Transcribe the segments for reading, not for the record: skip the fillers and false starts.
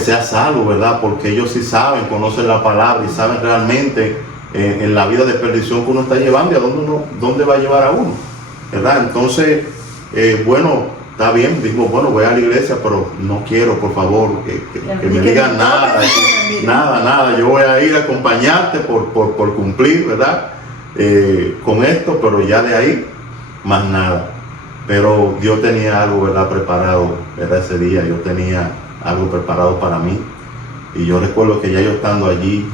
sea salvo, ¿verdad? Porque ellos sí saben, conocen la palabra y saben realmente en la vida de perdición que uno está llevando y a dónde va a llevar a uno, ¿verdad? Entonces, bueno, está bien, digo, bueno, voy a la iglesia, pero no quiero, por favor, que me digan nada, nada, yo voy a ir a acompañarte por cumplir, ¿verdad? Con esto, pero ya de ahí, más nada. Pero Dios tenía algo, ¿verdad? Preparado, ¿verdad? Ese día yo tenía algo preparado para mí. Y yo recuerdo que ya yo estando allí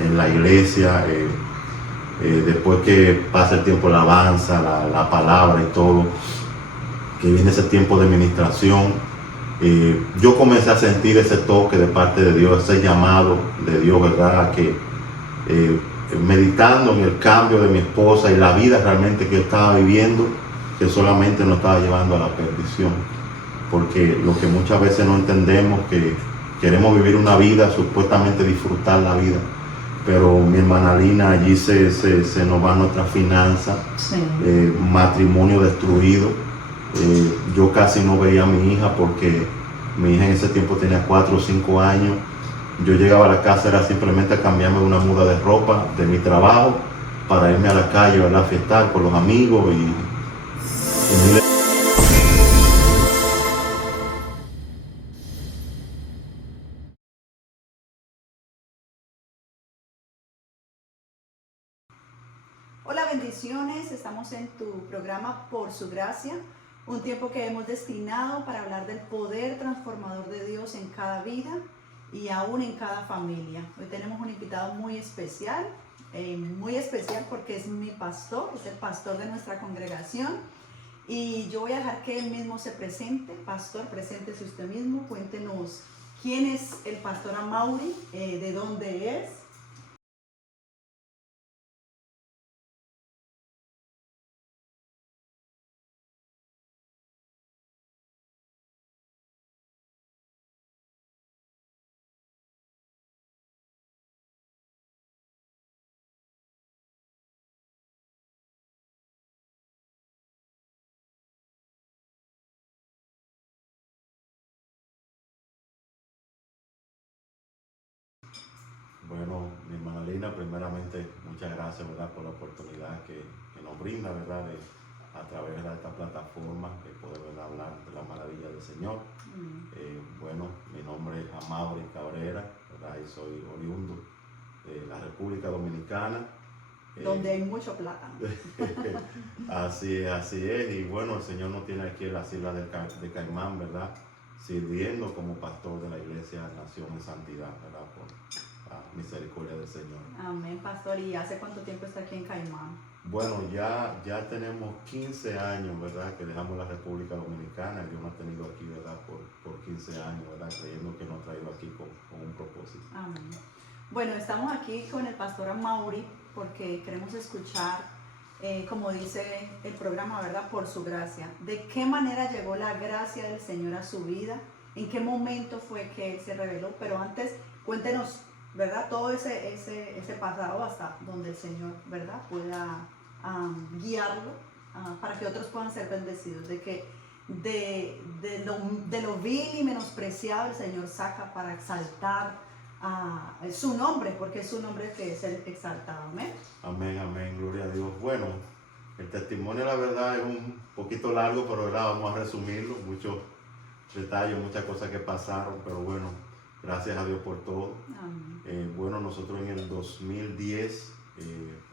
en la iglesia, después que pasa el tiempo de alabanza, la palabra y todo, que viene ese tiempo de ministración, yo comencé a sentir ese toque de parte de Dios, ese llamado de Dios, ¿verdad? Que meditando en el cambio de mi esposa y la vida realmente que yo estaba viviendo, que solamente nos estaba llevando a la perdición. Porque lo que muchas veces no entendemos, que queremos vivir una vida, supuestamente disfrutar la vida, pero mi hermana Lina, allí se nos va nuestra finanza, sí. Matrimonio destruido. Yo casi no veía a mi hija porque mi hija en ese tiempo tenía 4 o 5 años. Yo llegaba a la casa, era simplemente a cambiarme una muda de ropa de mi trabajo para irme a la calle, ¿verdad? A fiestar con los amigos y Hola, bendiciones. Estamos en tu programa Por Su Gracia, un tiempo que hemos destinado para hablar del poder transformador de Dios en cada vida y aún en cada familia. Hoy tenemos un invitado muy especial porque es mi pastor, es el pastor de nuestra congregación. Y yo voy a dejar que él mismo se presente. Pastor, preséntese usted mismo, cuéntenos quién es el pastor Amaury, de dónde es. Bueno, mi hermana Lina, primeramente muchas gracias, ¿verdad? Por la oportunidad que nos brinda, ¿verdad? A través de esta plataforma de poder, ¿verdad? Hablar de la maravilla del Señor. Bueno, mi nombre es Amaury Cabrera, ¿verdad? Y soy oriundo de la República Dominicana. Donde hay mucho plátano. Así es. Y bueno, el Señor nos tiene aquí en las islas de Caimán, ¿verdad? Sirviendo como pastor de la Iglesia Nación en Santidad, ¿verdad? Por la misericordia del Señor. Amén, pastor. ¿Y hace cuánto tiempo está aquí en Caimán? Bueno, ya tenemos 15 años, ¿verdad? Que dejamos la República Dominicana. Dios nos ha tenido aquí, ¿verdad? Por 15 años, ¿verdad? Creyendo que nos ha traído aquí con un propósito. Amén. Bueno, estamos aquí con el pastor Amaury porque queremos escuchar, como dice el programa, ¿verdad? Por su gracia. ¿De qué manera llegó la gracia del Señor a su vida? ¿En qué momento fue que Él se reveló? Pero antes, cuéntenos, ¿verdad? Todo ese pasado hasta donde el Señor, ¿verdad? Pueda guiarlo para que otros puedan ser bendecidos. De lo vil y menospreciado el Señor saca para exaltar su nombre, porque es su nombre que es el exaltado. Amén. Amén, gloria a Dios. Bueno, el testimonio, la verdad, es un poquito largo, pero ¿verdad? Vamos a resumirlo. Muchos detalles, muchas cosas que pasaron, pero bueno, gracias a Dios por todo. Bueno, nosotros en el 2010,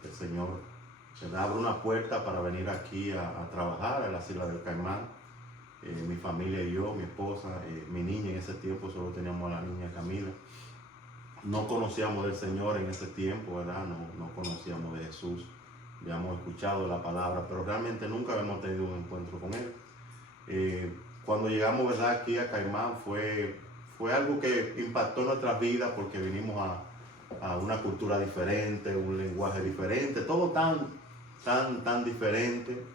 el Señor se abre una puerta para venir aquí a trabajar en las Islas del Caimán. Mi familia y yo, mi esposa, mi niña en ese tiempo, solo teníamos a la niña Camila. No conocíamos del Señor en ese tiempo, ¿verdad? No conocíamos de Jesús. Habíamos escuchado la palabra, pero realmente nunca habíamos tenido un encuentro con Él. Cuando llegamos, ¿verdad? Aquí a Caimán fue algo que impactó nuestras vidas porque vinimos a una cultura diferente, un lenguaje diferente, todo tan diferente.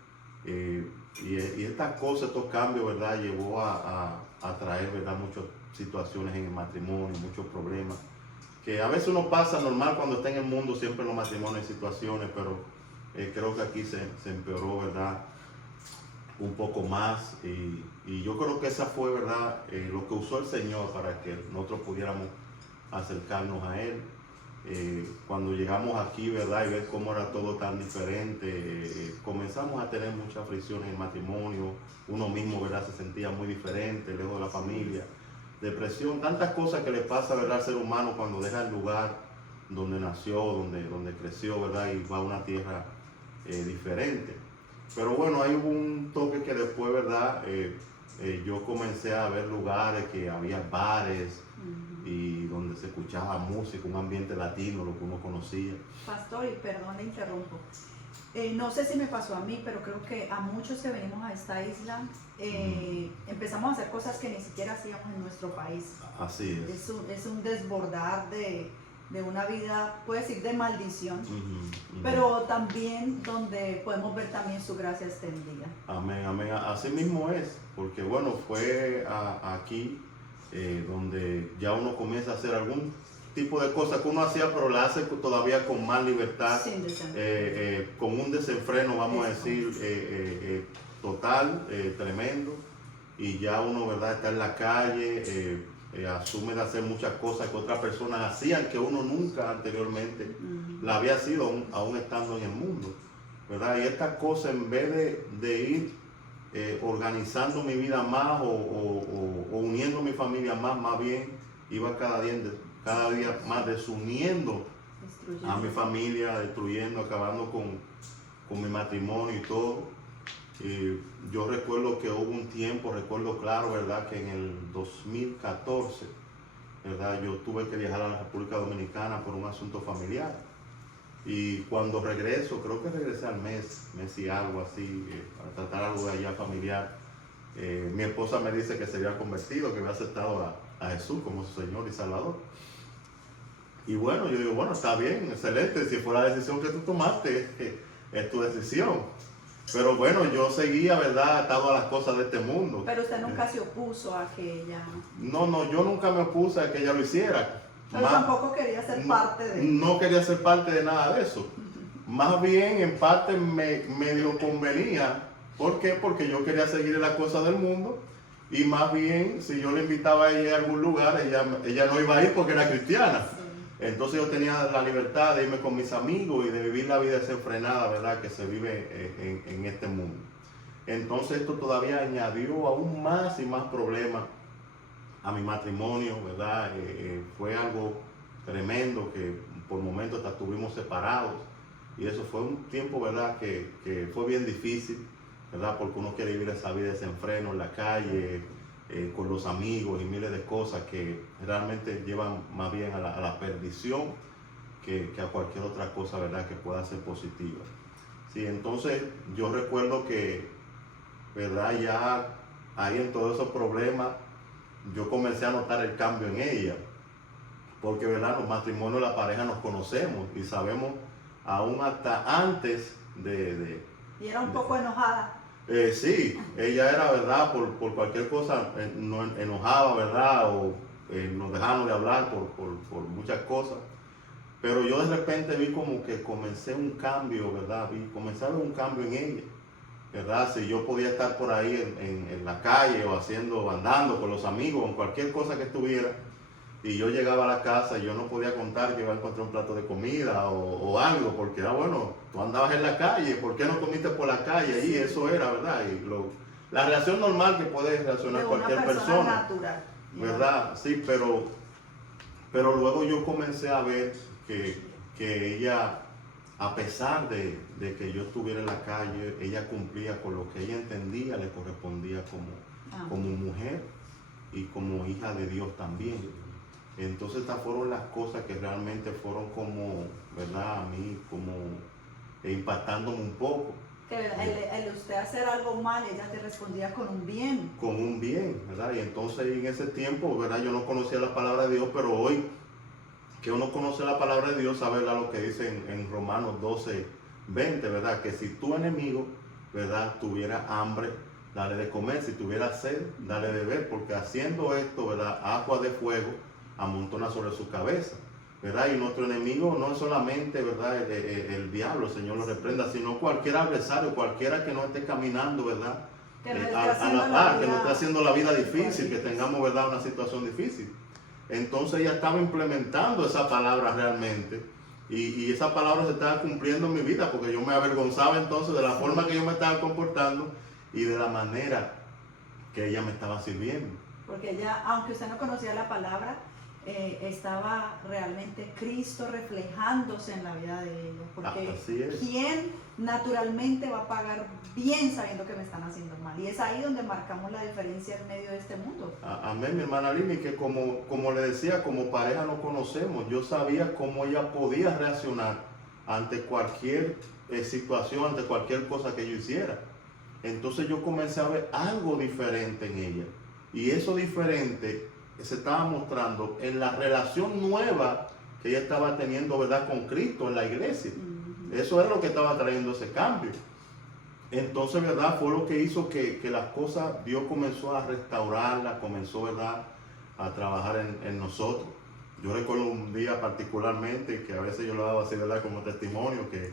Y estas cosas, estos cambios, ¿verdad? Llevó a traer, ¿verdad? Muchas situaciones en el matrimonio, muchos problemas. Que a veces uno pasa normal cuando está en el mundo, siempre en los matrimonios hay situaciones, pero creo que aquí se empeoró, ¿verdad? un poco más y yo creo que esa fue, ¿verdad? Lo que usó el Señor para que nosotros pudiéramos acercarnos a Él. Cuando llegamos aquí, ¿verdad? Y ver cómo era todo tan diferente, comenzamos a tener mucha fricción en el matrimonio, uno mismo, ¿verdad? Se sentía muy diferente, lejos de la familia, depresión, tantas cosas que le pasa, ¿verdad? Al ser humano cuando deja el lugar donde nació, donde creció, ¿verdad? Y va a una tierra diferente. Pero bueno, ahí hubo un toque que después, ¿verdad? Yo comencé a ver lugares que había bares, y donde se escuchaba música, un ambiente latino, lo que uno conocía. Pastor, y perdón, le interrumpo. No sé si me pasó a mí, pero creo que a muchos que venimos a esta isla empezamos a hacer cosas que ni siquiera hacíamos en nuestro país. Así es. Es un desbordar de una vida, puedo decir, de maldición, pero también donde podemos ver también su gracia extendida. Amén, amén. Así mismo es, porque bueno, fue aquí donde ya uno comienza a hacer algún tipo de cosas que uno hacía, pero la hace todavía con más libertad, con un desenfreno, vamos a decir, total, tremendo, y ya uno, ¿verdad?, está en la calle, asume de hacer muchas cosas que otras personas hacían que uno nunca anteriormente la había sido, aún estando en el mundo, ¿verdad? Y estas cosas, en vez de ir organizando mi vida más o uniendo mi familia más bien iba cada día más desuniendo a mi familia, destruyendo, acabando con mi matrimonio y todo. Y yo recuerdo que hubo un tiempo, recuerdo claro, ¿verdad?, que en el 2014, ¿verdad?, yo tuve que viajar a la República Dominicana por un asunto familiar. Y cuando regreso, creo que regresé al mes y algo así, para tratar algo de allá familiar, mi esposa me dice que se había convertido, que había aceptado a Jesús como su Señor y Salvador. Y bueno, yo digo, bueno, está bien, excelente, si fue la decisión que tú tomaste, es tu decisión. Pero bueno, yo seguía, ¿verdad?, atado a las cosas de este mundo. Pero usted nunca se opuso a que ella... No, yo nunca me opuse a que ella lo hiciera. Pero tampoco quería ser parte de... No quería ser parte de nada de eso. Más bien, en parte, medio convenía. ¿Por qué? Porque yo quería seguir las cosas del mundo. Y más bien, si yo le invitaba a ella a algún lugar, ella no iba a ir porque era cristiana. Sí. Entonces yo tenía la libertad de irme con mis amigos y de vivir la vida desenfrenada, ¿verdad?, que se vive en este mundo. Entonces esto todavía añadió aún más y más problemas a mi matrimonio, ¿verdad? Fue algo tremendo que por momentos hasta estuvimos separados y eso fue un tiempo, ¿verdad?, que fue bien difícil, ¿verdad?, porque uno quiere vivir esa vida de desenfreno en la calle, con los amigos y miles de cosas que realmente llevan más bien a la perdición que a cualquier otra cosa, ¿verdad?, que pueda ser positiva. Sí, entonces yo recuerdo que, ¿verdad?, ya ahí en todos esos problemas yo comencé a notar el cambio en ella, porque, ¿verdad?, los matrimonios, la pareja nos conocemos y sabemos aún hasta antes Y era un poco enojada. Sí, ella era, ¿verdad?, por cualquier cosa nos enojaba, ¿verdad?, o nos dejaban de hablar por muchas cosas. Pero yo de repente vi como que comencé un cambio, ¿verdad?, comencé a ver un cambio en ella, ¿verdad? Si yo podía estar por ahí en la calle o andando con los amigos, en cualquier cosa que estuviera, y yo llegaba a la casa y yo no podía contar que iba a encontrar un plato de comida o algo, porque era bueno, tú andabas en la calle, ¿por qué no comiste por la calle? Ahí eso era, ¿verdad? Y la reacción normal que puede reaccionar cualquier persona, natural, ¿verdad? Sí, pero luego yo comencé a ver que ella, a pesar de que yo estuviera en la calle, ella cumplía con lo que ella entendía, le correspondía como mujer y como hija de Dios también. Entonces estas fueron las cosas que realmente fueron como, ¿verdad?, a mí como impactándome un poco. Que el usted hacer algo mal, ella te respondía con un bien. Con un bien, ¿verdad? Y entonces en ese tiempo, ¿verdad?, yo no conocía la palabra de Dios, pero hoy que uno conoce la palabra de Dios, sabe, ¿verdad?, lo que dice en Romanos 12:20, ¿verdad?, que si tu enemigo, ¿verdad?, tuviera hambre, dale de comer, si tuviera sed, dale de beber, porque haciendo esto, ¿verdad?, agua de fuego amontona sobre su cabeza, ¿verdad? Y nuestro enemigo no es solamente, ¿verdad?, el diablo, el Señor lo reprenda, sino cualquier adversario, cualquiera que no esté caminando, ¿verdad?, Que nos esté a haciendo la la par, que vida nos esté haciendo la vida difícil, que difícil. tengamos, ¿verdad?, una situación difícil. Entonces ella estaba implementando esa palabra realmente y esa palabra se estaba cumpliendo en mi vida porque yo me avergonzaba entonces de la forma que yo me estaba comportando y de la manera que ella me estaba sirviendo. Porque ella, aunque usted no conocía la palabra, estaba realmente Cristo reflejándose en la vida de ella. Porque Así es. ¿quién naturalmente va a pagar bien sabiendo que me están haciendo mal? Y es ahí donde marcamos la diferencia en medio de este mundo. Amén, mi hermana Lini, que como le decía, como pareja nos conocemos. Yo sabía cómo ella podía reaccionar ante cualquier situación, ante cualquier cosa que yo hiciera. Entonces yo comencé a ver algo diferente en ella. Y eso diferente se estaba mostrando en la relación nueva que ella estaba teniendo, ¿verdad?, con Cristo en la iglesia. Eso es lo que estaba trayendo ese cambio. Entonces, ¿verdad?, fue lo que hizo que las cosas, Dios comenzó a restaurarlas, comenzó, ¿verdad?, a trabajar en nosotros. Yo recuerdo un día particularmente que a veces yo lo daba así, ¿verdad?, como testimonio, que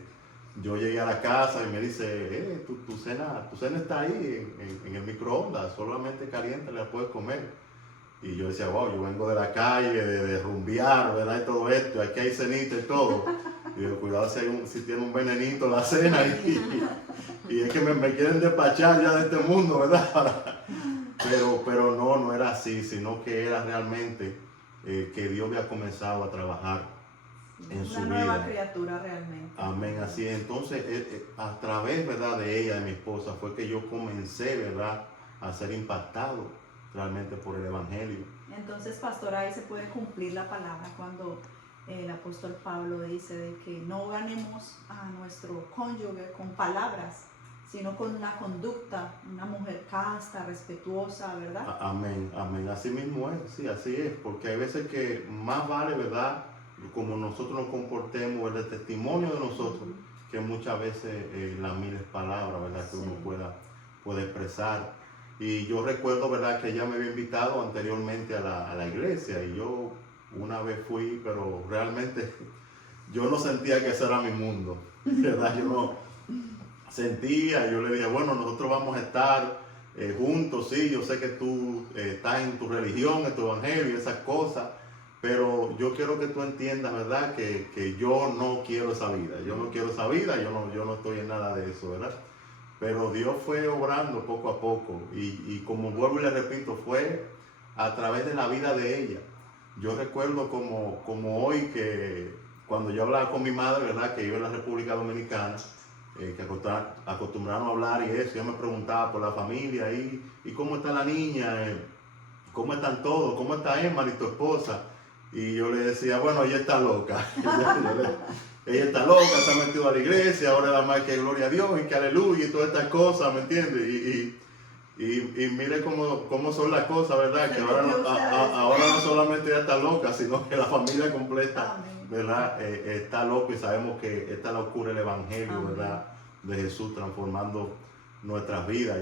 yo llegué a la casa y me dice, tu cena está ahí en el microondas, solamente caliente la puedes comer. Y yo decía, wow, yo vengo de la calle, de rumbear, ¿verdad?, y todo esto, aquí hay cenita y todo. Y yo, cuidado si tiene un venenito la cena y es que me quieren despachar ya de este mundo, ¿verdad? Pero no era así, sino que era realmente que Dios había comenzado a trabajar en su vida. Una nueva criatura realmente. Amén, así es. Entonces, a través, ¿verdad?, de ella, de mi esposa, fue que yo comencé, ¿verdad?, a ser impactado realmente por el Evangelio. Entonces, pastor, ahí se puede cumplir la palabra cuando el apóstol Pablo dice de que no ganemos a nuestro cónyuge con palabras, sino con una conducta, una mujer casta, respetuosa, ¿verdad? Amén, amén. Así mismo es, sí, así es. Porque hay veces que más vale, ¿verdad?, como nosotros nos comportemos, el testimonio de nosotros, que muchas veces las miles palabras, ¿verdad?, que uno puede expresar. Y yo recuerdo, ¿verdad?, que ella me había invitado anteriormente a la iglesia y yo una vez fui, pero realmente yo no sentía que ese era mi mundo, ¿verdad? Yo no sentía, yo le dije, bueno, nosotros vamos a estar juntos, sí, yo sé que tú estás en tu religión, en tu evangelio y esas cosas, pero yo quiero que tú entiendas, ¿verdad?, que yo no quiero esa vida, yo no estoy en nada de eso, ¿verdad? Pero Dios fue obrando poco a poco y como vuelvo y le repito, fue a través de la vida de ella. Yo recuerdo como hoy que cuando yo hablaba con mi madre, ¿verdad?, que iba en la República Dominicana, que acostumbraron a hablar y eso, yo me preguntaba por la familia y cómo está la niña, cómo están todos, cómo está Emma y tu esposa. Y yo le decía, bueno, ella está loca. Ella está loca, se ha metido a la iglesia, ahora da más que gloria a Dios y que aleluya y todas estas cosas, ¿me entiendes? Y mire cómo son las cosas, ¿verdad? Que ahora no solamente ella está loca, sino que la familia completa, ¿verdad?, está loca y sabemos que esta locura es el evangelio, ¿verdad?, de Jesús transformando nuestras vidas.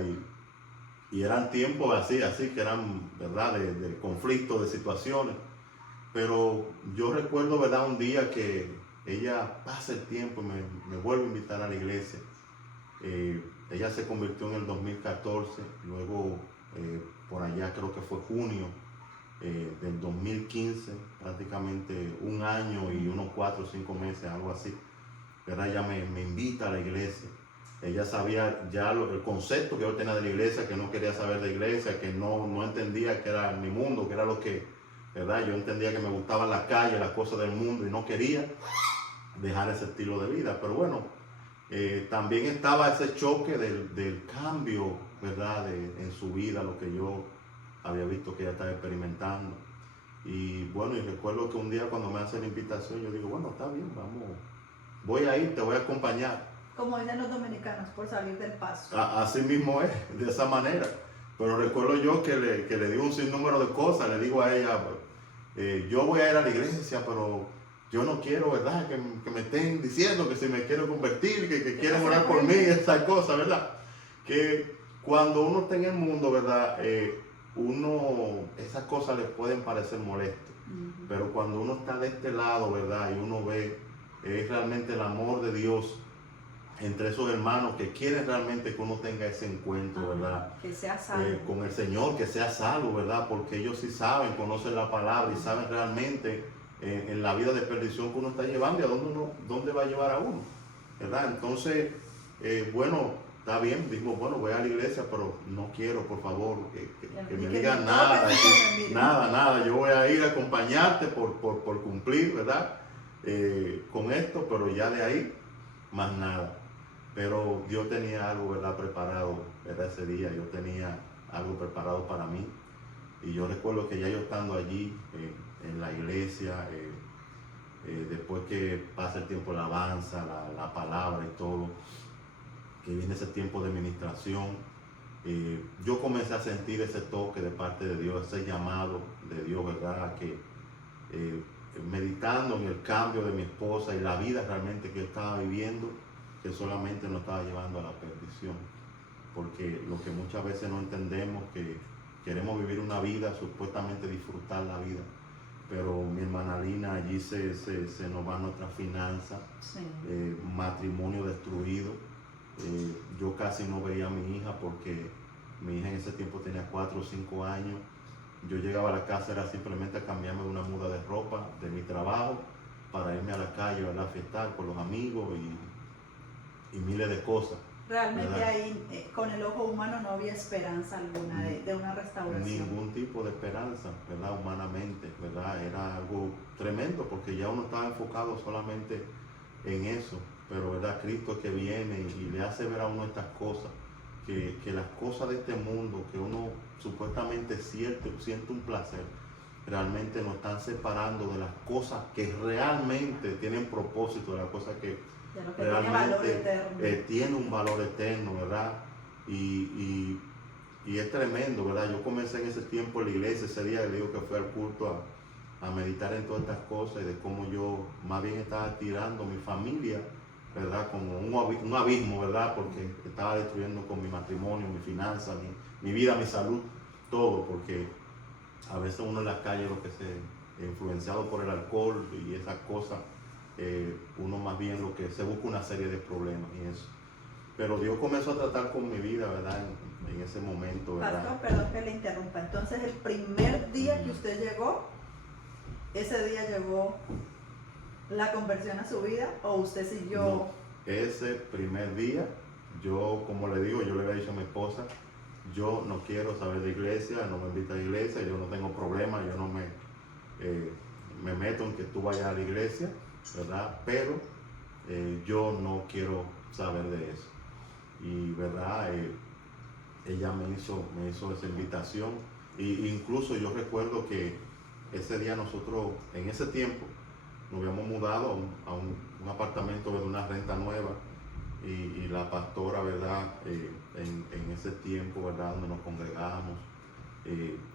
Y eran tiempos así que eran, ¿verdad?, de conflictos, de situaciones. Pero yo recuerdo, ¿verdad?, un día que ella pasa el tiempo y me vuelve a invitar a la iglesia. Ella se convirtió en el 2014, luego por allá creo que fue junio del 2015, prácticamente un año y unos 4 o 5 meses, algo así. ¿Verdad? Ella me invita a la iglesia. Ella sabía ya el concepto que yo tenía de la iglesia, que no quería saber de iglesia, que no entendía que era mi mundo, que era lo que, ¿verdad? Yo entendía que me gustaban las calles, las cosas del mundo y no quería dejar ese estilo de vida. Pero bueno, también estaba ese choque del cambio, ¿verdad?, en su vida, lo que yo había visto que ella estaba experimentando. Y bueno, y recuerdo que un día cuando me hace la invitación, yo digo, bueno, está bien, vamos, voy a ir, te voy a acompañar. Como dicen los dominicanos, por salir del paso. Así mismo es, de esa manera. Pero recuerdo yo que le digo un sinnúmero de cosas, le digo a ella, yo voy a ir a la iglesia, pero yo no quiero, ¿verdad?, que me estén diciendo que si me quiero convertir, que quieren orar por mí, esas cosas, ¿verdad? Que cuando uno está en el mundo, ¿verdad?, esas cosas les pueden parecer molestas. Pero cuando uno está de este lado, ¿verdad?, y uno ve realmente el amor de Dios entre esos hermanos que quieren realmente que uno tenga ese encuentro, ¿verdad? Que sea salvo. Con el Señor, que sea salvo, ¿verdad? Porque ellos sí saben, conocen la palabra y saben realmente en la vida de perdición que uno está llevando y a dónde va a llevar a uno, ¿verdad? Entonces, bueno, está bien, digo, bueno, voy a la iglesia, pero no quiero, por favor, que me digan nada, nada, yo voy a ir a acompañarte por cumplir, ¿verdad? Con esto, pero ya de ahí, más nada. Pero Dios tenía algo, ¿verdad?, preparado, ¿verdad? Ese día yo tenía algo preparado para mí. Y yo recuerdo que ya yo estando allí en la iglesia, después que pasa el tiempo de alabanza, la palabra y todo, que viene ese tiempo de ministración, yo comencé a sentir ese toque de parte de Dios, ese llamado de Dios, ¿verdad? Que meditando en el cambio de mi esposa y la vida realmente que estaba viviendo, que solamente nos estaba llevando a la perdición. Porque lo que muchas veces no entendemos, que queremos vivir una vida, supuestamente disfrutar la vida, pero mi hermana Lina, allí se nos va nuestra finanza, Sí. Matrimonio destruido. Yo casi no veía a mi hija porque mi hija en ese tiempo tenía 4 o 5 años. Yo llegaba a la casa, era simplemente a cambiarme de una muda de ropa de mi trabajo para irme a la calle, ¿verdad?, a fiestar con los amigos y miles de cosas. Realmente ¿verdad? ahí con el ojo humano no había esperanza alguna de una restauración. Ningún tipo de esperanza, ¿verdad? Humanamente, ¿verdad? Era algo tremendo porque ya uno estaba enfocado solamente en eso, pero ¿verdad? Cristo que viene y le hace ver a uno estas cosas, que las cosas de este mundo que uno supuestamente siente un placer, realmente nos están separando de las cosas que realmente tienen propósito, de las cosas que De lo que tiene valor eterno. tiene un valor eterno, ¿verdad? Y es tremendo, ¿verdad? Yo comencé en ese tiempo en la iglesia, ese día le digo que fui al culto a meditar en todas estas cosas y de cómo yo más bien estaba tirando mi familia, ¿verdad? Como un abismo, ¿verdad? Porque estaba destruyendo con mi matrimonio, mi finanza, mi vida, mi salud, todo, porque a veces uno en la calle lo que se influenciado por el alcohol y esas cosas, uno más bien lo que se busca una serie de problemas y eso. Pero Dios comenzó a tratar con mi vida, ¿verdad? En ese momento, ¿verdad? Pastor, perdón que le interrumpa. Entonces, el primer día que usted llegó, ese día llegó la conversión a su vida, o usted siguió. No, ese primer día, yo, como le digo, yo le había dicho a mi esposa, yo no quiero saber de iglesia, no me invita a la iglesia, yo no tengo problema, yo no me meto en que tú vayas a la iglesia, ¿verdad? Pero yo no quiero saber de eso. Y verdad, ella me hizo esa invitación. Y incluso yo recuerdo que ese día nosotros, en ese tiempo, nos habíamos mudado a un apartamento de una renta nueva. Y la pastora, ¿verdad? En ese tiempo, ¿verdad? Donde nos congregábamos,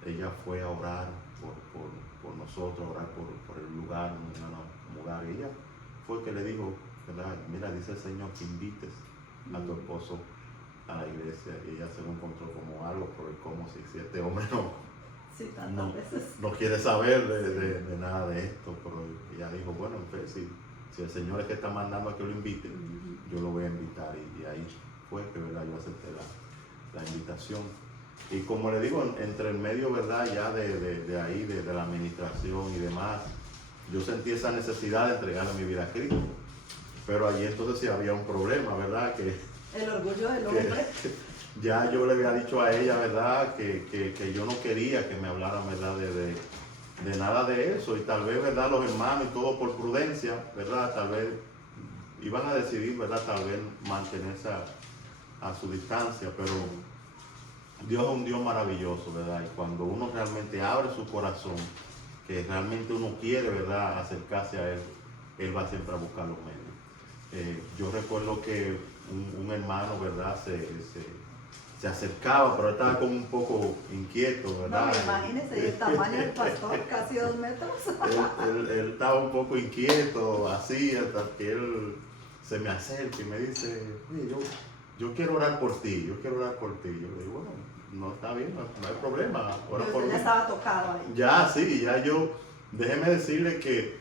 ella fue a orar por nosotros, a orar por el lugar donde nos íbamos a mudar. Y ella fue que le dijo, ¿verdad? Mira, dice el Señor que invites a tu esposo a la iglesia. Y ella se lo encontró como algo, porque como si este hombre Sí, tantas veces. no quiere saber de nada de esto. Pero ella dijo, bueno, entonces, si el Señor es que está mandando a que lo invite, yo lo voy a invitar. Y ahí fue que, ¿verdad? Yo acepté la invitación. Y como le digo, entre el medio, ¿verdad? Ya de ahí, de la administración y demás, yo sentí esa necesidad de entregarle mi vida a Cristo. Pero allí entonces sí había un problema, ¿verdad? El orgullo del hombre. Ya yo le había dicho a ella, ¿verdad? Que yo no quería que me hablaran, ¿verdad? De nada de eso. Y tal vez, ¿verdad? Los hermanos y todo por prudencia, ¿verdad? Tal vez iban a decidir, ¿verdad? Tal vez mantenerse a su distancia. Pero Dios es un Dios maravilloso, ¿verdad? Y cuando uno realmente abre su corazón, que realmente uno quiere, ¿verdad?, acercarse a Él, Él va siempre a buscar los medios. Yo recuerdo que un hermano, ¿verdad?, se acercaba, pero estaba como un poco inquieto, ¿verdad? No, imagínese el tamaño del pastor, casi 2 metros. Él estaba un poco inquieto, así, hasta que él se me acerca y me dice, oye, yo quiero orar por ti, yo quiero orar por ti. Yo le digo, bueno, no está bien, no hay problema, ora por mí. Ya estaba tocado ahí. Ya, sí, ya déjeme decirle que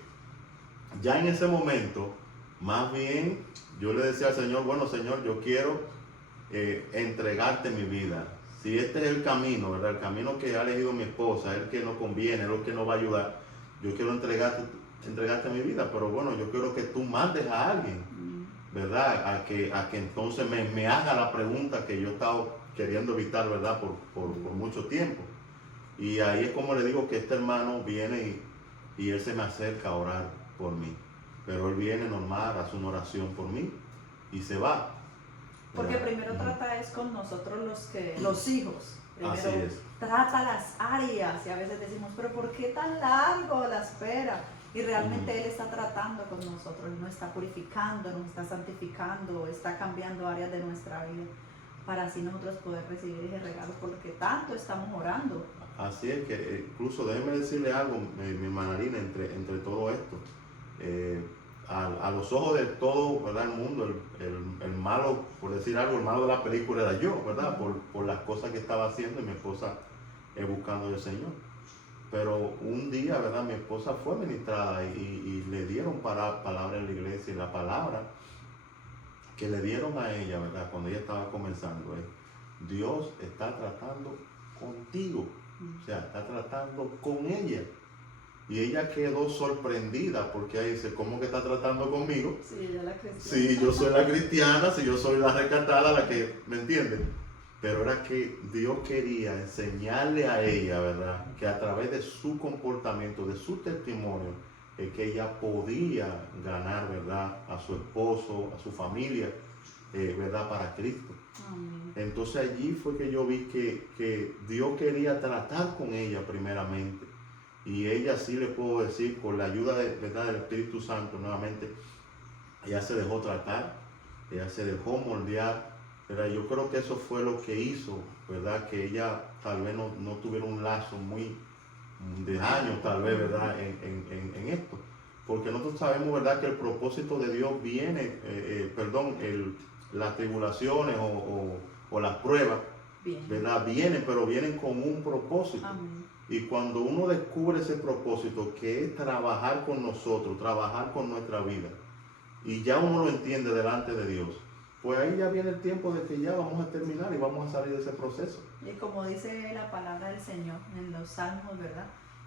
ya en ese momento, más bien yo le decía al Señor, bueno Señor, yo quiero entregarte mi vida. Si este es el camino, ¿verdad? El camino que ha elegido mi esposa, es el que no conviene, es el que no va a ayudar, yo quiero entregarte mi vida, pero bueno, yo quiero que tú mandes a alguien, ¿verdad? A que entonces me haga la pregunta que yo he estado queriendo evitar, ¿verdad? Por mucho tiempo. Y ahí es como le digo que este hermano viene y él se me acerca a orar por mí. Pero él viene normal, hace una oración por mí y se va. Porque primero trata es con nosotros los hijos. Primero Así es. trata las áreas y a veces decimos, pero ¿por qué tan largo la espera? Y realmente Él está tratando con nosotros, nos está purificando, nos está santificando, está cambiando áreas de nuestra vida para así nosotros poder recibir ese regalo por lo que tanto estamos orando. Así es que incluso déjeme decirle algo, mi hermanarina, entre todo esto. A los ojos de todo, ¿verdad? El mundo, el malo, por decir algo, el malo de la película era yo, ¿verdad? Por las cosas que estaba haciendo y mi esposa buscando al Señor. Pero un día, ¿verdad? Mi esposa fue ministrada y le dieron palabra en la iglesia, y la palabra que le dieron a ella, ¿verdad? Cuando ella estaba comenzando, Dios está tratando contigo, o sea, está tratando con ella. Y ella quedó sorprendida porque ella dice, ¿cómo que está tratando conmigo? Sí, ella la cristiana. Sí, yo soy la cristiana, si yo soy la rescatada, la que, ¿me entienden? Pero era que Dios quería enseñarle a ella, ¿verdad? Que a través de su comportamiento, de su testimonio, es que ella podía ganar, ¿verdad? A su esposo, a su familia, ¿verdad? Para Cristo. Amén. Entonces allí fue que yo vi que Dios quería tratar con ella primeramente. Y ella, sí le puedo decir, con la ayuda ¿verdad? Del Espíritu Santo, nuevamente, ella se dejó tratar, ella se dejó moldear, ¿verdad? Yo creo que eso fue lo que hizo, ¿verdad? Que ella tal vez no tuviera un lazo muy de años, tal vez, ¿verdad? En esto. Porque nosotros sabemos, ¿verdad? Que el propósito de Dios viene, las tribulaciones o las pruebas, ¿verdad? Vienen, pero vienen con un propósito. Amén. Y cuando uno descubre ese propósito, que es trabajar con nosotros, trabajar con nuestra vida, y ya uno lo entiende delante de Dios, pues ahí ya viene el tiempo de que ya vamos a terminar y vamos a salir de ese proceso. Y como dice la palabra del Señor en los Salmos, ¿verdad?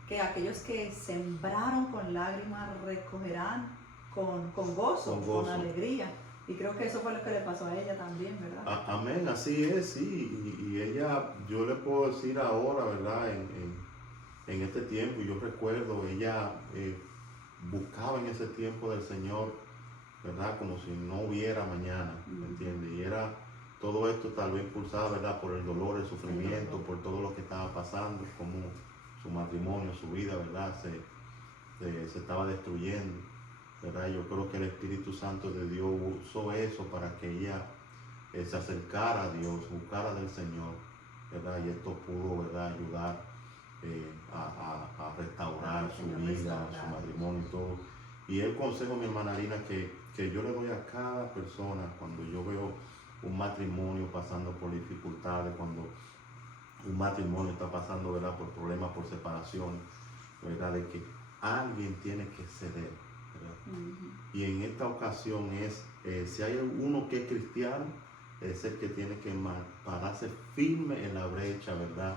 Que aquellos que sembraron con lágrimas recogerán con gozo, con alegría. Y creo que eso fue lo que le pasó a ella también, ¿verdad? Amén, así es, sí. Y ella, yo le puedo decir ahora, ¿verdad? En este tiempo, y yo recuerdo, ella buscaba en ese tiempo del Señor, ¿verdad? Como si no hubiera mañana, ¿me entiendes? Y era todo esto tal vez impulsado, ¿verdad? Por el dolor, el sufrimiento, por todo lo que estaba pasando, como su matrimonio, su vida, ¿verdad? Se estaba destruyendo, ¿verdad? Yo creo que el Espíritu Santo de Dios usó eso para que ella se acercara a Dios, buscara del Señor, ¿verdad? Y esto pudo, ¿verdad? Ayudar a restaurar su vida, su matrimonio y todo. Y el consejo, mi hermana Arina, que yo le doy a cada persona cuando yo veo un matrimonio pasando por dificultades, cuando un matrimonio está pasando, ¿verdad? Por problemas, por separación, ¿verdad? De que alguien tiene que ceder, ¿verdad? Y en esta ocasión si hay uno que es cristiano, es el que tiene que pararse firme en la brecha, ¿verdad?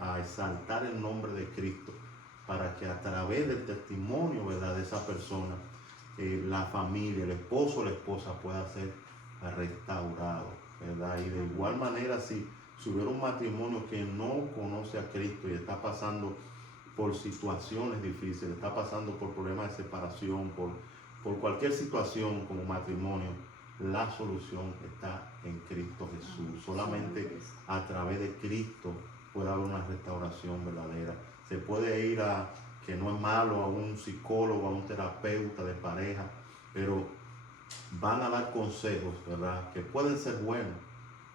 A exaltar el nombre de Cristo, para que a través del testimonio, ¿verdad? De esa persona, la familia, el esposo o la esposa pueda ser restaurado, ¿verdad? Y de igual manera, si hubiera un matrimonio que no conoce a Cristo y está pasando por situaciones difíciles, está pasando por problemas de separación, por cualquier situación como matrimonio, la solución está en Cristo Jesús. Solamente a través de Cristo puede haber una restauración verdadera. Se puede ir que no es malo, a un psicólogo, a un terapeuta de pareja, pero van a dar consejos, ¿verdad? Que pueden ser buenos,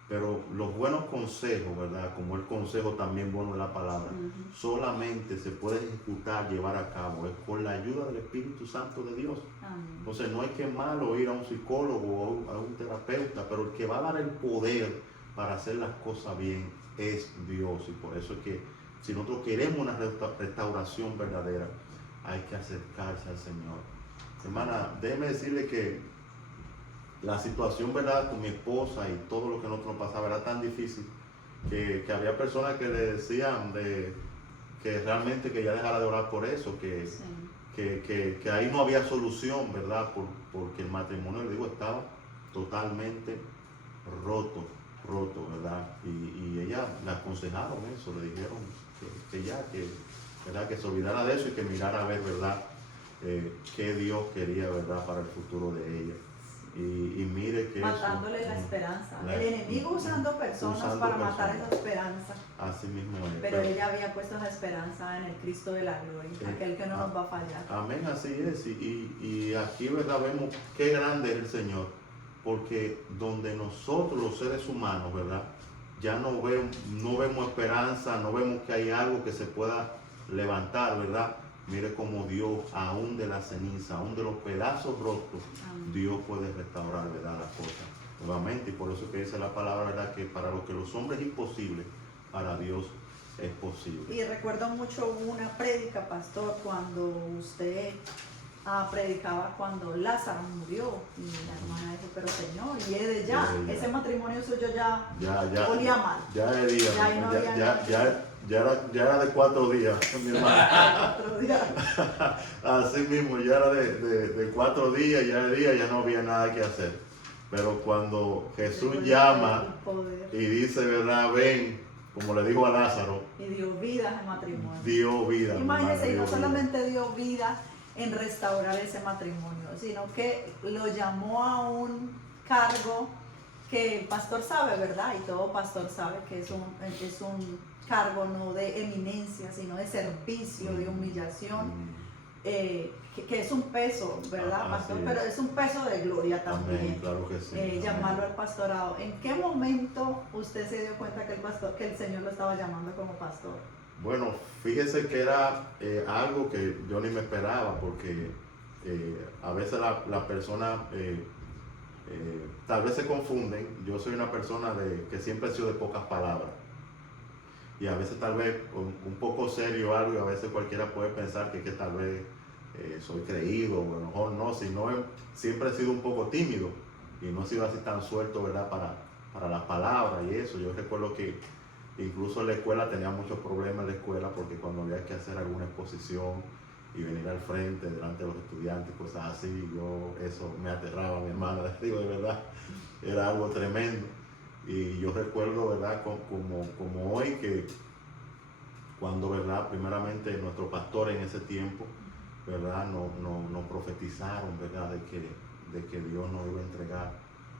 pero los buenos consejos, ¿verdad? Como el consejo también bueno de la palabra, solamente se puede ejecutar, llevar a cabo, es con la ayuda del Espíritu Santo de Dios. Entonces no hay que malo ir a un psicólogo o a un terapeuta, pero el que va a dar el poder para hacer las cosas bien es Dios. Y por eso es que si nosotros queremos una restauración verdadera, hay que acercarse al Señor. Hermana, déjeme decirle que la situación, ¿verdad?, con mi esposa y todo lo que nosotros nos pasaba era tan difícil que había personas que le decían que realmente que ya dejara de orar por eso, Sí. que ahí no había solución, ¿verdad? Porque el matrimonio, le digo, estaba totalmente roto, ¿verdad? Y ella le aconsejaron eso, le dijeron ¿verdad?, que se olvidara de eso y que mirara a ver, ¿verdad?, qué Dios quería, ¿verdad?, para el futuro de ella. Y mire que matándole eso, la esperanza. El enemigo usando personas para matar esa esperanza. Así mismo es. Pero ella había puesto esa esperanza en el Cristo de la gloria, aquel que no nos va a fallar. Amén, así es. Y aquí, ¿verdad?, vemos qué grande es el Señor. Porque donde nosotros, los seres humanos, ¿verdad?, ya no vemos esperanza, no vemos que hay algo que se pueda levantar, ¿verdad? Mire cómo Dios, aún de la ceniza, aún de los pedazos rotos, Amén. Dios puede restaurar, ¿verdad?, las cosas nuevamente. Y por eso que dice la palabra, ¿verdad?, que para lo que los hombres es imposible, para Dios es posible. Y recuerdo mucho una prédica, pastor, cuando usted predicaba cuando Lázaro murió. Y la hermana dijo, pero Señor, y es de ya, ese matrimonio suyo ya olía mal. Ya era de 4 días, mi hermana. 4 días. Así mismo, ya era de 4 días, ya no había nada que hacer. Pero cuando Jesús llama y dice, ¿verdad?, ven, como le dijo a Lázaro. Y dio vida a ese matrimonio. Dio vida. Imagínense, y no solamente dio vida en restaurar ese matrimonio, sino que lo llamó a un cargo que el pastor sabe, ¿verdad? Y todo pastor sabe que es un cargo no de eminencia, sino de servicio, de humillación, que es un peso, ¿verdad, pastor? Pero es un peso de gloria también. Amén, claro que sí. Llamarlo al pastorado. ¿En qué momento usted se dio cuenta que el Señor lo estaba llamando como pastor? Bueno, fíjese que era algo que yo ni me esperaba, porque a veces la persona tal vez se confunden. Yo soy una persona que siempre he sido de pocas palabras, y a veces tal vez un poco serio algo, y a veces cualquiera puede pensar que tal vez soy creído, o a lo mejor no, sino siempre he sido un poco tímido y no he sido así tan suelto, ¿verdad?, para las palabras y eso. Yo recuerdo que incluso en la escuela tenía muchos problemas en la escuela, porque cuando había que hacer alguna exposición y venir al frente delante de los estudiantes, cosas así, eso me aterraba, mi hermana, les digo de verdad, era algo tremendo. Y yo recuerdo, ¿verdad?, como hoy, que cuando, ¿verdad?, primeramente nuestro pastor en ese tiempo, ¿verdad?, nos profetizaron, ¿verdad?, de que Dios nos iba a entregar,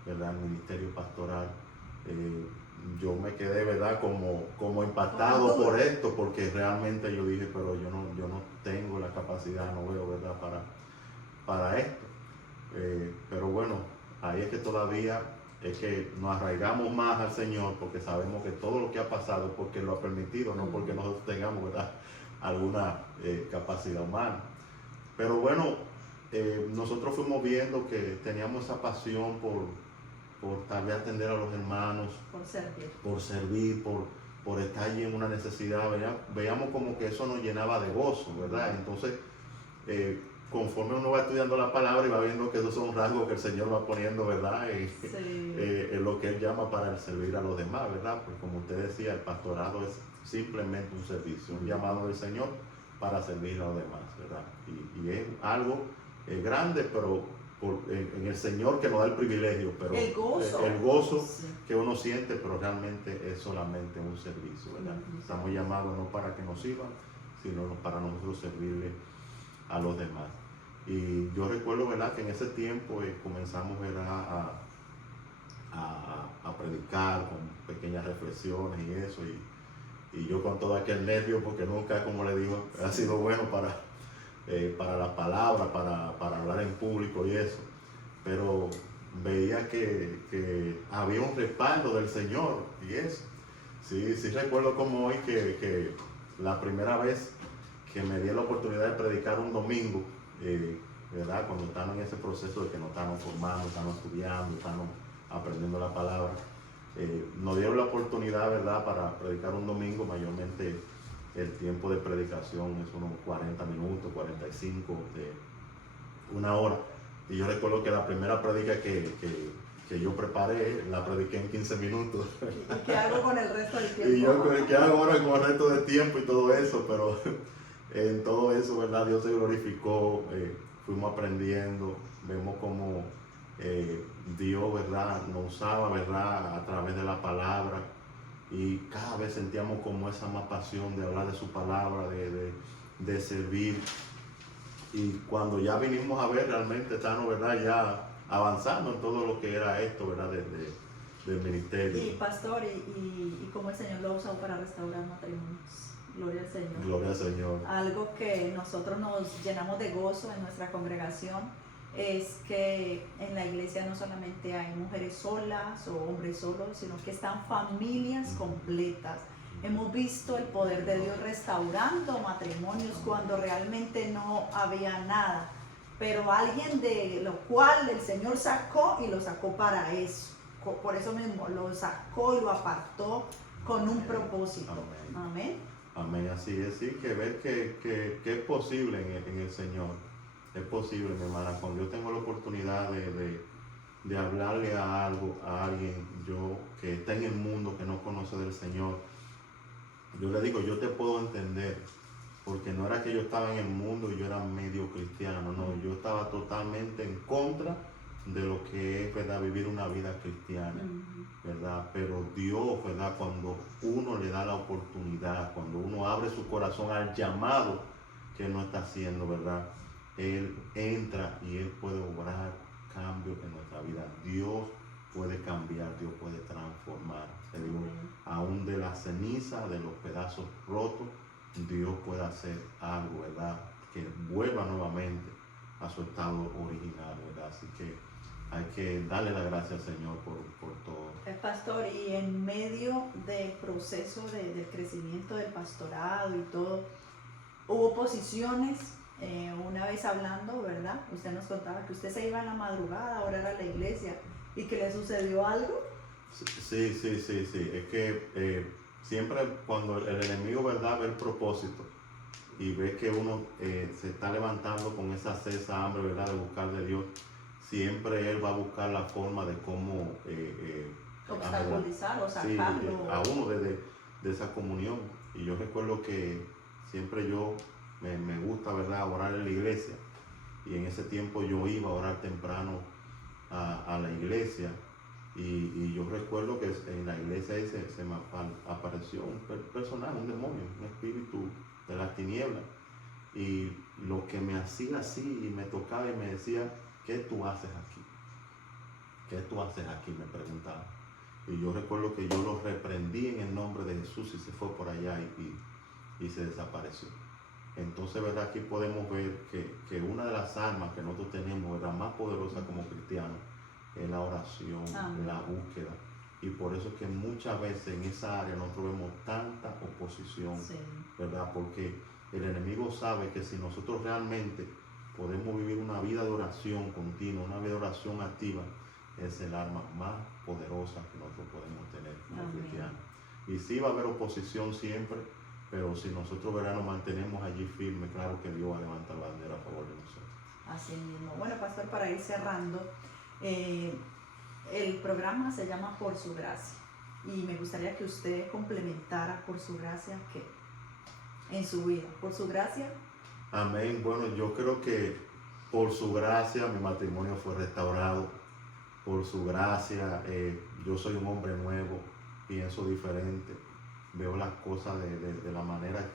¿verdad?, el ministerio pastoral. Yo me quedé, ¿verdad?, como impactado por esto, porque realmente yo dije, pero yo no tengo la capacidad, no veo, ¿verdad?, para esto. Pero bueno, ahí es que todavía es que nos arraigamos más al Señor, porque sabemos que todo lo que ha pasado es porque Él lo ha permitido, no porque nosotros tengamos, ¿verdad?, alguna capacidad humana. Pero bueno, nosotros fuimos viendo que teníamos esa pasión por tal vez atender a los hermanos, por servir, por estar allí en una necesidad. Veíamos como que eso nos llenaba de gozo, ¿verdad? Entonces, conforme uno va estudiando la palabra y va viendo que esos son rasgos que el Señor va poniendo, ¿verdad?, en lo que Él llama para el servir a los demás, ¿verdad? Porque como usted decía, el pastorado es simplemente un servicio, un llamado del Señor para servir a los demás, ¿verdad? Y es algo grande, pero en el Señor, que nos da el privilegio, pero el gozo que uno siente, pero realmente es solamente un servicio, ¿verdad? Estamos llamados no para que nos sirvan, sino para nosotros servirle a los demás. Y yo recuerdo, ¿verdad?, que en ese tiempo comenzamos, ¿verdad?, a predicar con pequeñas reflexiones y eso, y yo con todo aquel nervio, porque nunca, como le digo, ha sido bueno para la palabra, para hablar en público y eso, pero veía que había un respaldo del Señor y eso. Sí recuerdo como hoy que la primera vez que me di la oportunidad de predicar un domingo, ¿verdad?, cuando estamos en ese proceso de que nos estamos formando, estamos estudiando, estamos aprendiendo la palabra, nos dieron la oportunidad, ¿verdad?, para predicar un domingo. Mayormente el tiempo de predicación es unos 40 minutos, 45, de 1 hora. Y yo recuerdo que la primera prédica que yo preparé, la prediqué en 15 minutos. ¿Y qué hago con el resto del tiempo? Y yo, ¿qué hago ahora con el resto del tiempo y todo eso? Pero en todo eso, ¿verdad? Dios se glorificó, fuimos aprendiendo, vemos cómo Dios, ¿verdad? Nos usaba, ¿verdad? A través de la palabra. Y cada vez sentíamos como esa más pasión de hablar de su palabra, de servir. Y cuando ya vinimos a ver, realmente estamos, ¿verdad? Ya avanzando en todo lo que era esto, ¿verdad? Del ministerio. Y pastor, y cómo el Señor lo ha usado para restaurar matrimonios. Gloria al Señor. Gloria al Señor. Algo que nosotros nos llenamos de gozo en nuestra congregación es que en la iglesia no solamente hay mujeres solas o hombres solos, sino que están familias completas. Hemos visto el poder de Dios restaurando matrimonios cuando realmente no había nada, pero alguien de lo cual el Señor sacó y lo sacó para eso. Por eso mismo lo sacó y lo apartó con un propósito. Amén. Amén, así es, sí, que ver que es posible en el Señor. Es posible, mi hermana, cuando yo tengo la oportunidad de hablarle a alguien yo que está en el mundo, que no conoce del Señor, yo le digo, yo te puedo entender, porque no era que yo estaba en el mundo y yo era medio cristiano, no, yo estaba totalmente en contra de lo que es, ¿verdad?, vivir una vida cristiana, ¿verdad? Pero Dios, ¿verdad?, cuando uno le da la oportunidad, cuando uno abre su corazón al llamado que Él no está haciendo, ¿verdad?, Él entra y Él puede obrar cambios en nuestra vida. Dios puede cambiar, Dios puede transformar. Te digo, aún de la ceniza, de los pedazos rotos, Dios puede hacer algo, ¿verdad?, que vuelva nuevamente a su estado original, ¿verdad? Así que hay que darle la gracia al Señor por todo. Pastor, y en medio del proceso del crecimiento del pastorado y todo, hubo posiciones. Una vez hablando, ¿verdad? Usted nos contaba que usted se iba en la madrugada a orar a la iglesia y que le sucedió algo. Sí. Es que siempre cuando el enemigo, ¿verdad?, ve el propósito y ve que uno se está levantando con esa sed, esa hambre, ¿verdad?, de buscar de Dios, siempre él va a buscar la forma de cómo obstaculizar o sacarlo. Sí, a uno de esa comunión. Y yo recuerdo que siempre me gusta, ¿verdad?, orar en la iglesia, y en ese tiempo yo iba a orar temprano a la iglesia, y yo recuerdo que en la iglesia ahí se me apareció un personaje, un demonio, un espíritu de las tinieblas, y lo que me hacía así y me tocaba y me decía, ¿qué tú haces aquí? ¿Qué tú haces aquí?, me preguntaba. Y yo recuerdo que yo lo reprendí en el nombre de Jesús y se fue por allá y se desapareció. Entonces, ¿verdad?, aquí podemos ver que una de las armas que nosotros tenemos, ¿verdad?, más poderosa como cristianos, es la oración, la búsqueda. Y por eso es que muchas veces en esa área nosotros vemos tanta oposición, sí, ¿verdad? Porque el enemigo sabe que si nosotros realmente podemos vivir una vida de oración continua, una vida de oración activa, es el arma más poderosa que nosotros podemos tener como cristianos. Y sí va a haber oposición siempre, pero si nosotros, ¿verdad?, nos mantenemos allí firmes, claro que Dios va a levantar la bandera a favor de nosotros. Así mismo. Bueno, pastor, para ir cerrando, el programa se llama Por Su Gracia, y me gustaría que usted complementara por su gracia ¿qué? En su vida. Por su gracia. Amén. Bueno, yo creo que por su gracia mi matrimonio fue restaurado. Por su gracia yo soy un hombre nuevo, pienso diferente, veo las cosas de la manera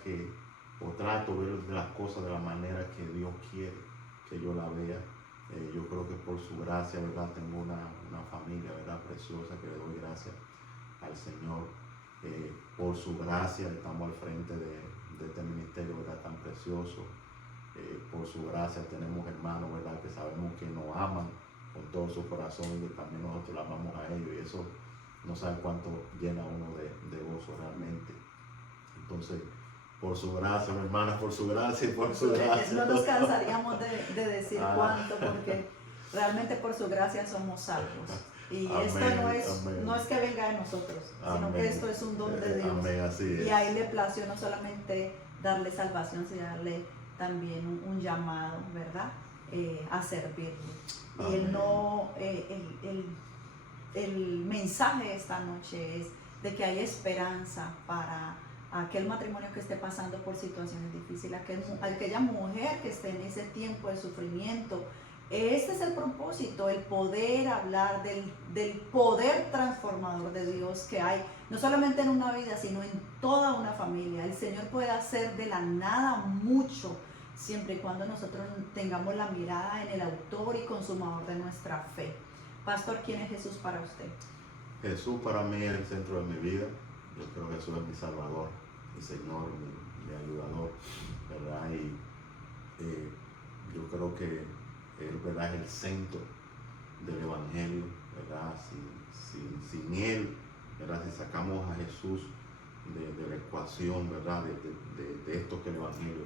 o trato de ver las cosas de la manera que Dios quiere que yo la vea. Yo creo que por su gracia, ¿verdad?, tengo una familia, ¿verdad?, preciosa, que le doy gracias al Señor. Por su gracia estamos al frente de este ministerio, ¿verdad?, tan precioso. Por su gracia tenemos hermanos, ¿verdad?, que sabemos que nos aman con todo su corazón, y también nosotros la amamos a ellos, y eso no sabe cuánto llena uno de gozo realmente. Entonces, por su gracia, mi hermana, por su gracia y por su gracia. No nos cansaríamos de decir cuánto, porque realmente por su gracia somos salvos. Y amén, esto no es que venga de nosotros, sino amén, que esto es un don de Dios. Amén, así es. Y a Él le plació no solamente darle salvación, sino darle también un llamado, ¿verdad? a servirle. Y Amén. él no, el mensaje de esta noche es de que hay esperanza para aquel matrimonio que esté pasando por situaciones difíciles, aquella mujer que esté en ese tiempo de sufrimiento. Este es el propósito, el poder hablar del poder transformador de Dios que hay, no solamente en una vida, sino en toda una familia. El Señor puede hacer de la nada mucho, siempre y cuando nosotros tengamos la mirada en el autor y consumador de nuestra fe. Pastor, ¿quién es Jesús para usted? Jesús para mí es el centro de mi vida. Yo creo que Jesús es mi Salvador, mi Señor, mi ayudador, ¿verdad? Y yo creo que Él, ¿verdad?, es el centro del Evangelio, ¿verdad? Sin Él, ¿verdad?, si sacamos a Jesús de la ecuación, ¿verdad?, de esto que el Evangelio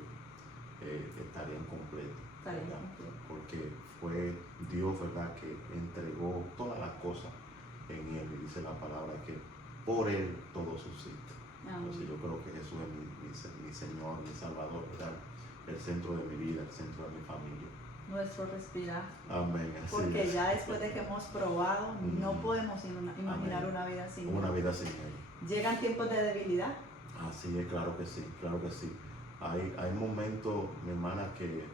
estaría incompleto, ¿verdad? Porque fue Dios, ¿verdad?, que entregó todas las cosas en Él, y dice la palabra que por Él todo subsiste. Entonces yo creo que Jesús es mi Señor, mi Salvador, ¿verdad?, el centro de mi vida, el centro de mi familia. Nuestro respirar. Amén. Así Porque es. ya después de que hemos probado, no podemos imaginar Amén. una vida sin Una Él. vida sin Él. Llegan tiempos de debilidad. Así es, claro que sí, claro que sí. Hay momentos, mi hermana, que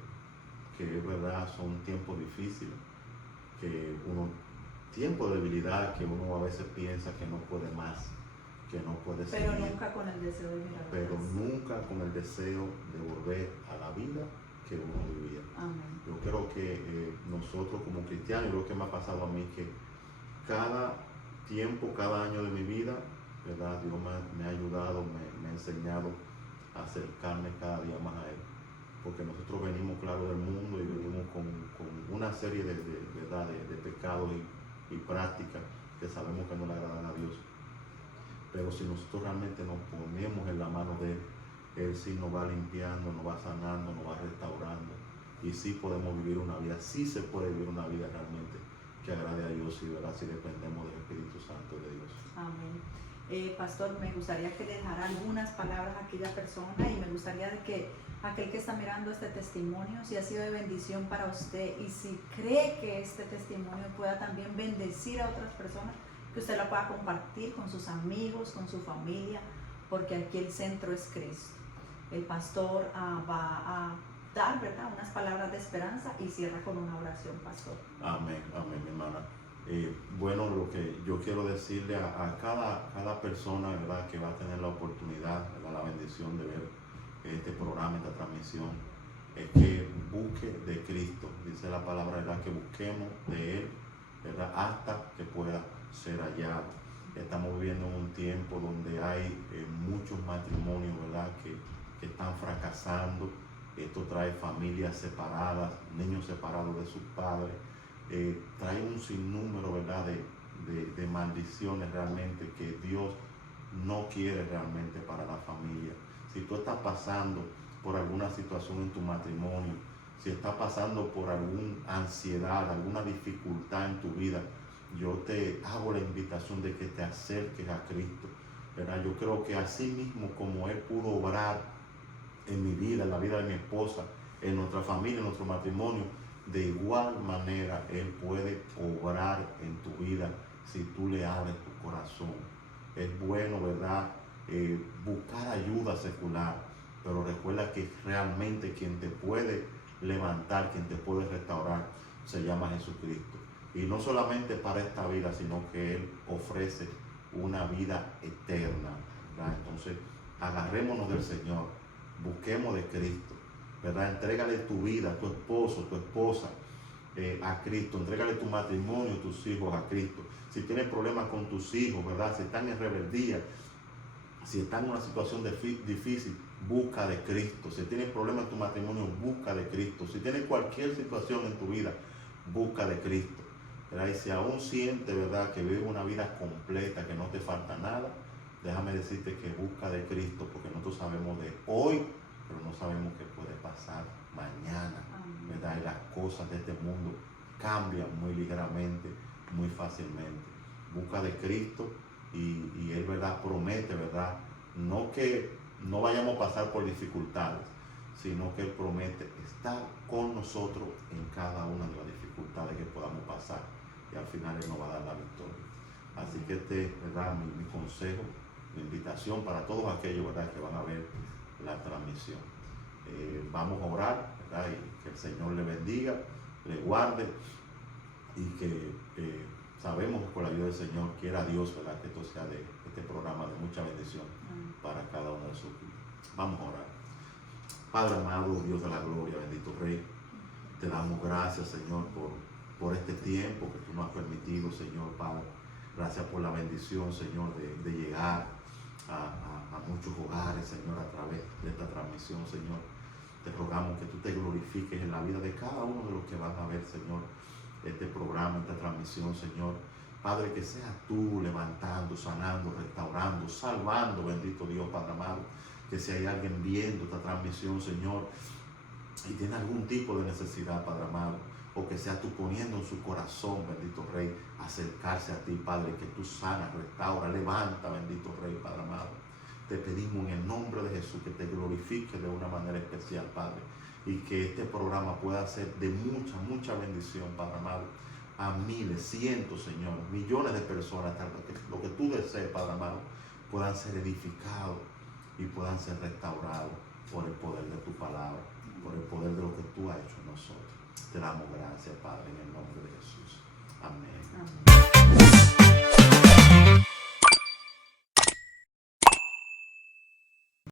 es verdad, son tiempos difíciles, tiemppo de debilidad, que uno a veces piensa que no puede más, que no puede seguir. Pero nunca con el deseo de mirar Pero atrás. nunca con el deseo de volver a la vida que uno vivía. Amén. Yo creo que nosotros como cristianos, yo creo que me ha pasado a mí que cada tiempo, cada año de mi vida, ¿verdad?, Dios me ha ayudado, me ha enseñado a acercarme cada día más a Él. Porque nosotros venimos, claro, del mundo y venimos con una serie de pecados y prácticas que sabemos que no le agradan a Dios. Pero si nosotros realmente nos ponemos en la mano de Él sí nos va limpiando, nos va sanando, nos va restaurando. Y sí podemos vivir una vida, sí se puede vivir una vida realmente que agrade a Dios, y ¿verdad?, si dependemos del Espíritu Santo de Dios. Amén. Pastor, me gustaría que le dejara algunas palabras a aquella persona, y me gustaría de que aquel que está mirando este testimonio, si ha sido de bendición para usted y si cree que este testimonio pueda también bendecir a otras personas, que usted la pueda compartir con sus amigos, con su familia, porque aquí el centro es Cristo. El pastor va a dar, ¿verdad?, unas palabras de esperanza y cierra con una oración, pastor. Amén, amén, mi hermana. Bueno, lo que yo quiero decirle a cada persona, ¿verdad?, que va a tener la oportunidad, ¿verdad?, la bendición de ver este programa, esta transmisión, es que busque de Cristo. Dice la palabra, ¿verdad?, que busquemos de Él, ¿verdad?, hasta que pueda ser hallado. Estamos viviendo en un tiempo donde hay muchos matrimonios, ¿verdad?, que están fracasando. Esto trae familias separadas, niños separados de sus padres. Trae un sinnúmero, ¿verdad?, de maldiciones realmente que Dios no quiere realmente para la familia. Si tú estás pasando por alguna situación en tu matrimonio, si estás pasando por alguna ansiedad, alguna dificultad en tu vida, yo te hago la invitación de que te acerques a Cristo, ¿verdad? Yo creo que así mismo como Él pudo obrar en mi vida, en la vida de mi esposa, en nuestra familia, en nuestro matrimonio, de igual manera Él puede obrar en tu vida si tú le abres tu corazón. Es bueno, ¿verdad?, buscar ayuda secular, pero recuerda que realmente quien te puede levantar, quien te puede restaurar, se llama Jesucristo. Y no solamente para esta vida, sino que Él ofrece una vida eterna, ¿verdad? Entonces, agarrémonos del Señor, busquemos de Cristo, ¿verdad? Entrégale tu vida, tu esposo, tu esposa, a Cristo. Entrégale tu matrimonio, tus hijos a Cristo. Si tienes problemas con tus hijos, ¿verdad?, si están en rebeldía, si están en una situación difícil, busca de Cristo. Si tienes problemas en tu matrimonio, busca de Cristo. Si tienes cualquier situación en tu vida, busca de Cristo, ¿verdad? Y si aún sientes, ¿verdad?, que vives una vida completa, que no te falta nada, déjame decirte que busca de Cristo, porque nosotros sabemos de hoy, pero no sabemos qué puede pasar mañana, ¿verdad? Y las cosas de este mundo cambian muy ligeramente, muy fácilmente. Busca de Cristo y Él, ¿verdad?, promete, ¿verdad?, no que no vayamos a pasar por dificultades, sino que Él promete estar con nosotros en cada una de las dificultades que podamos pasar, y al final Él nos va a dar la victoria. Así que ¿verdad? Mi consejo, mi invitación para todos aquellos, ¿verdad?, que van a ver la transmisión. Vamos a orar, ¿verdad?, y que el Señor le bendiga, le guarde, y que sabemos que con la ayuda del Señor quiera Dios, ¿verdad?, que esto sea de este programa de mucha bendición para cada uno de sus vidas. Vamos a orar. Padre amado, Dios de la gloria, bendito Rey, te damos gracias, Señor, por este tiempo que tú nos has permitido, Señor, Padre. Gracias por la bendición, Señor, de llegar a muchos hogares, Señor, a través de esta transmisión, Señor. Te rogamos que tú te glorifiques en la vida de cada uno de los que van a ver, Señor, este programa, esta transmisión, Señor. Padre, que seas tú levantando, sanando, restaurando, salvando, bendito Dios, Padre amado. Que si hay alguien viendo esta transmisión, Señor, y tiene algún tipo de necesidad, Padre amado, o que sea tú poniendo en su corazón, bendito Rey, acercarse a ti, Padre, que tú sanas, restaura, levanta, bendito Rey, Padre amado. Te pedimos en el nombre de Jesús que te glorifique de una manera especial, Padre, y que este programa pueda ser de mucha, mucha bendición, Padre amado, a miles, cientos, Señor, millones de personas, lo que tú desees, Padre amado, puedan ser edificados y puedan ser restaurados por el poder de tu palabra, por el poder de lo que tú has hecho en nosotros. Te damos gracias, Padre, en el nombre de Jesús. Amén.